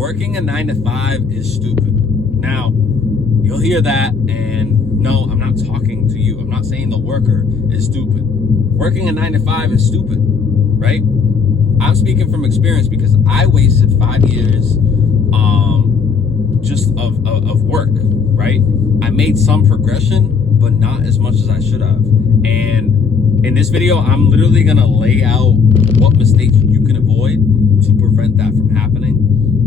working a 9 to 5 is stupid. Now, you'll hear that, and no, I'm not talking to you. I'm not saying the worker is stupid. Working a 9 to 5 is stupid, right? I'm speaking from experience because I wasted 5 years just of work, right? I made some progression, but not as much as I should have. And in this video, I'm literally gonna lay out what mistakes you can avoid to prevent that from happening.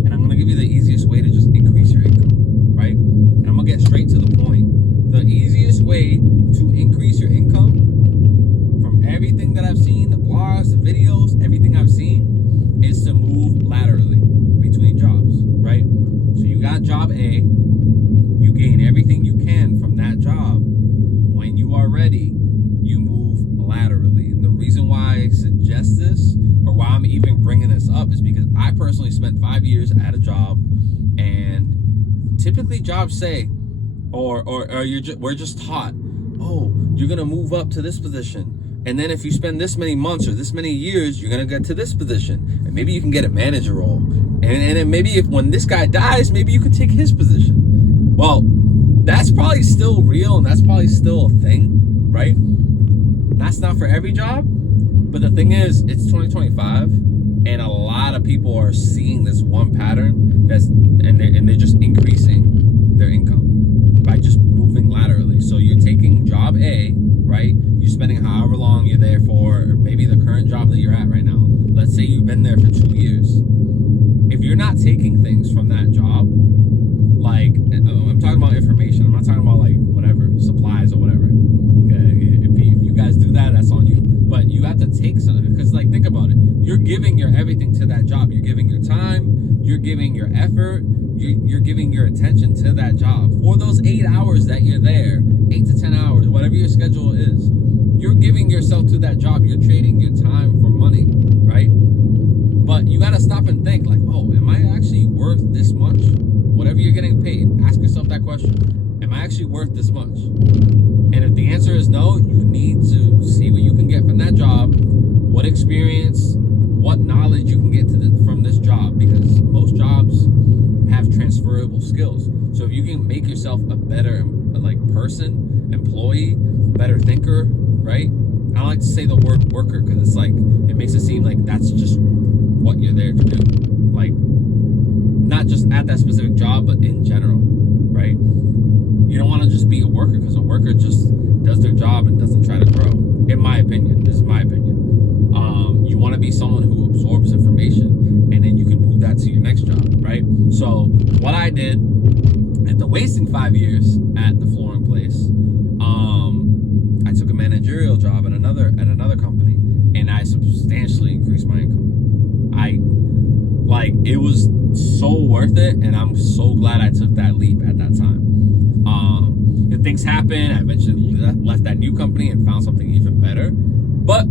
And I'm gonna give you the easiest way to just increase your income, right? And I'm gonna get straight to the point. The easiest way to increase your income, from everything that I've seen, the blogs, the videos, everything I've seen, is to move laterally between jobs, right? So you got job A, you gain everything you can from that job. When you are ready, you move laterally. And the reason why I suggest this, or why I'm even bringing this up, is because I personally spent 5 years at a job, and typically jobs say, or we're just taught, oh, you're gonna move up to this position, and then if you spend this many months or this many years, you're gonna get to this position, and maybe you can get a manager role, and then maybe when this guy dies, maybe you could take his position. Well, that's probably still real, and that's probably still a thing, right? That's not for every job, but the thing is, it's 2025, and a lot of people are seeing this one pattern and they're just increasing their income by just moving laterally. So you're taking job A, right? You're spending however long you're there for, or maybe the current job that you're at right now. Let's say you've been there for 2 years. If you're not taking things from that job, like, I'm talking about information. I'm not talking about like whatever, supplies or whatever. Okay? If you guys do that, that's on you. But you have to take something, because like, think about it. You're giving your everything to that job. You're giving your time, you're giving your effort, you're giving your attention to that job. For those 8 hours that you're there, 8 to 10 hours, whatever your schedule is, you're giving yourself to that job. You're trading your time for money, right? But you gotta stop and think, like, oh, am I actually worth this much? Whatever you're getting paid, ask yourself that question. Am I actually worth this much? And if the answer is no, you need to see what you can get from that job, what experience, what knowledge you can get from this job, because most jobs have transferable skills. So if you can make yourself a better person, employee, better thinker, right? I don't like to say the word worker, because it's like, it makes it seem like that's just what you're there to do. Like, not just at that specific job, but in general, right? You don't want to just be a worker, because a worker just does their job and doesn't try to grow. In my opinion, this is my opinion. You want to be someone who absorbs information, and then you can move that to your next job, right? So what I did after wasting 5 years at the flooring place, I took a managerial job at another company, and I substantially increased my income. It was so worth it, and I'm so glad I took that leap at that time. If things happen, I eventually left that new company and found something even better. But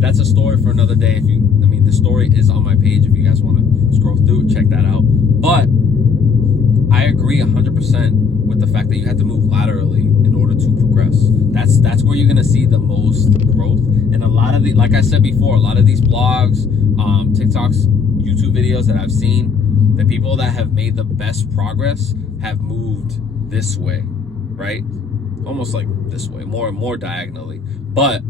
that's a story for another day. The story is on my page if you guys want to scroll through, check that out. But I agree 100% with the fact that you have to move laterally in order to progress. That's where you're gonna see the most growth. And a lot of like I said before, a lot of these blogs, TikToks, YouTube videos that I've seen, the people that have made the best progress have moved this way, right? Almost like this way, more diagonally. But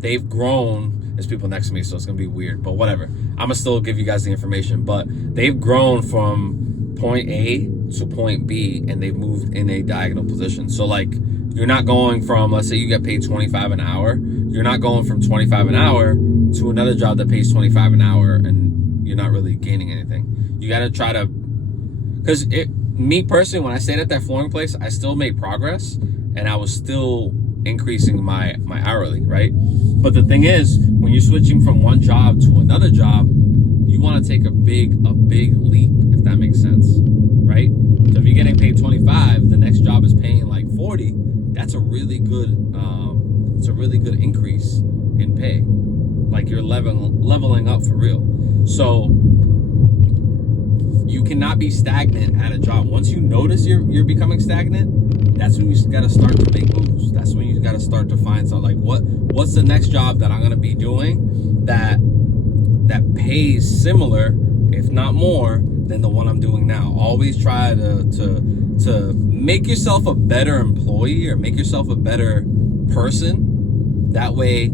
they've grown. There's people next to me, so it's gonna be weird, but whatever. I'm gonna still give you guys the information. But they've grown from point A to point B, and they've moved in a diagonal position. So like, you're not going from, let's say you get paid 25 an hour, you're not going from 25 an hour to another job that pays 25 an hour, and you're not really gaining anything. You gotta try to, because me personally, when I stayed at that flooring place, I still made progress, and I was still increasing my hourly, right? But the thing is, when you're switching from one job to another job, you want to take a big leap, if that makes sense, right? So if you're getting paid 25, the next job is paying like 40. That's a really good, it's a really good increase in pay. Like, you're leveling up for real. So you cannot be stagnant at a job. Once you notice you're becoming stagnant, that's when you gotta start to make moves. That's when you gotta start to find something like, what's the next job that I'm gonna be doing that pays similar if not more, than the one I'm doing now. Always try to make yourself a better employee or make yourself a better person. That way,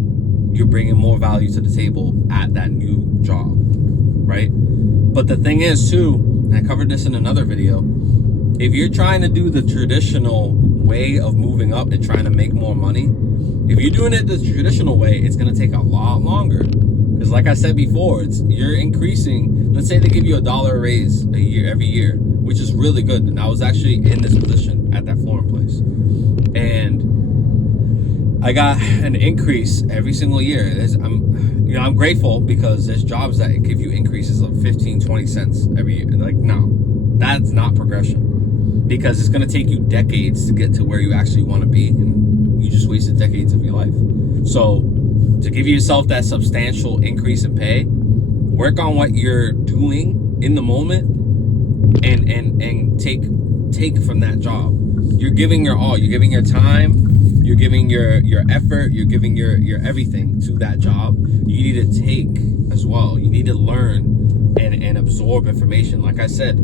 you're bringing more value to the table at that new job, right? But the thing is too, and I covered this in another video, if you're trying to do the traditional way of moving up and trying to make more money, if you're doing it the traditional way, it's going to take a lot longer. Because like I said before, you're increasing. Let's say they give you $1 raise a year, every year, which is really good. And I was actually in this position at that flooring place, and I got an increase every single year. I'm grateful because there's jobs that give you increases of 15, 20 cents every year. Like, no, that's not progression, because it's going to take you decades to get to where you actually want to be, and you just wasted decades of your life. So to give yourself that substantial increase in pay, work on what you're doing in the moment and take from that job. You're giving your all. You're giving your time. You're giving your effort. You're giving your everything to that job. You need to take as well. You need to learn and absorb information. Like I said,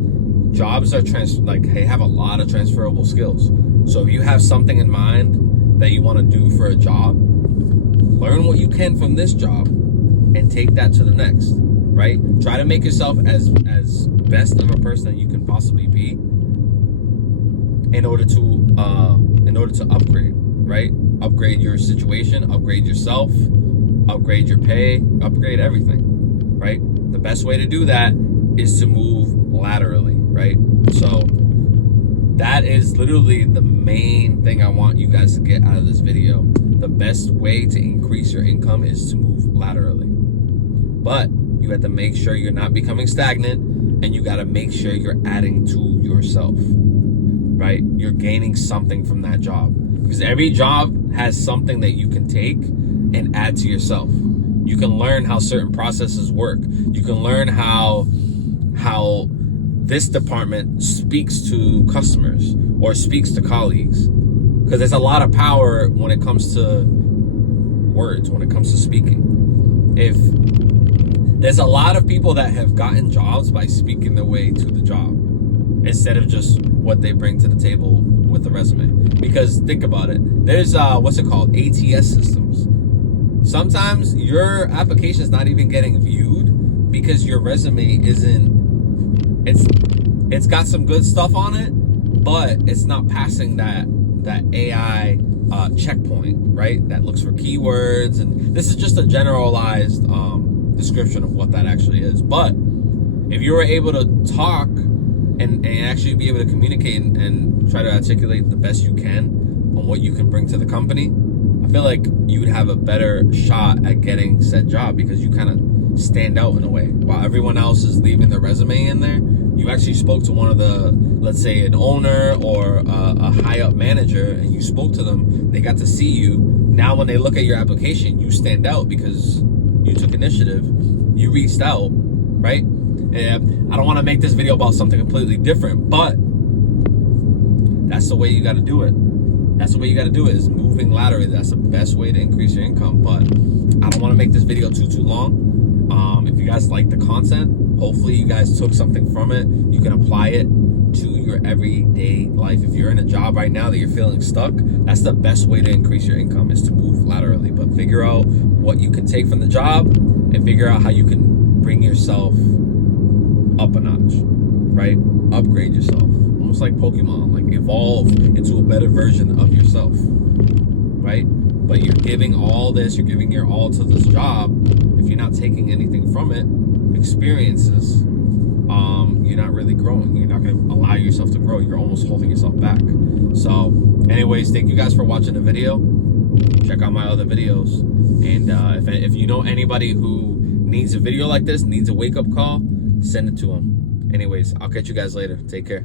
jobs are they have a lot of transferable skills. So if you have something in mind that you want to do for a job, learn what you can from this job and take that to the next, right? Try to make yourself as best of a person that you can possibly be in order to upgrade, right? Upgrade your situation, upgrade yourself, upgrade your pay, upgrade everything, right? The best way to do that is to move laterally, right? So that is literally the main thing I want you guys to get out of this video. The best way to increase your income is to move laterally. But you have to make sure you're not becoming stagnant, and you got to make sure you're adding to yourself, right? You're gaining something from that job, because every job has something that you can take and add to yourself. You can learn how certain processes work. You can learn how this department speaks to customers or speaks to colleagues, because there's a lot of power when it comes to words, when it comes to speaking. If there's a lot of people that have gotten jobs by speaking their way to the job instead of just what they bring to the table with the resume. Because think about it, there's ATS systems. Sometimes your application is not even getting viewed because your resume it's got some good stuff on it, but it's not passing that AI checkpoint, right? That looks for keywords, and this is just a generalized description of what that actually is. But if you were able to talk and actually be able to communicate and try to articulate the best you can on what you can bring to the company, I feel like you would have a better shot at getting said job, because you kind of stand out in a way. While everyone else is leaving their resume in there, you actually spoke to one of the, let's say an owner or a high up manager, and you spoke to them. They got to see you. Now when they look at your application, you stand out because you took initiative, you reached out, right? And I don't want to make this video about something completely different, but that's the way you got to do it. That's the way you got to do it, is moving laterally. That's the best way to increase your income. But I don't want to make this video too long. If you guys like the content, hopefully you guys took something from it. You can apply it to your everyday life. If you're in a job right now that you're feeling stuck, that's the best way to increase your income, is to move laterally. But figure out what you can take from the job and figure out how you can bring yourself up a notch, right? Upgrade yourself, almost like Pokemon, like evolve into a better version of yourself, right? But you're giving all this, you're giving your all to this job. If you're not taking anything from it, experiences, you're not really growing. You're not going to allow yourself to grow. You're almost holding yourself back. So anyways, thank you guys for watching the video. Check out my other videos. And if you know anybody who needs a video like this, needs a wake-up call, send it to them. Anyways, I'll catch you guys later. Take care.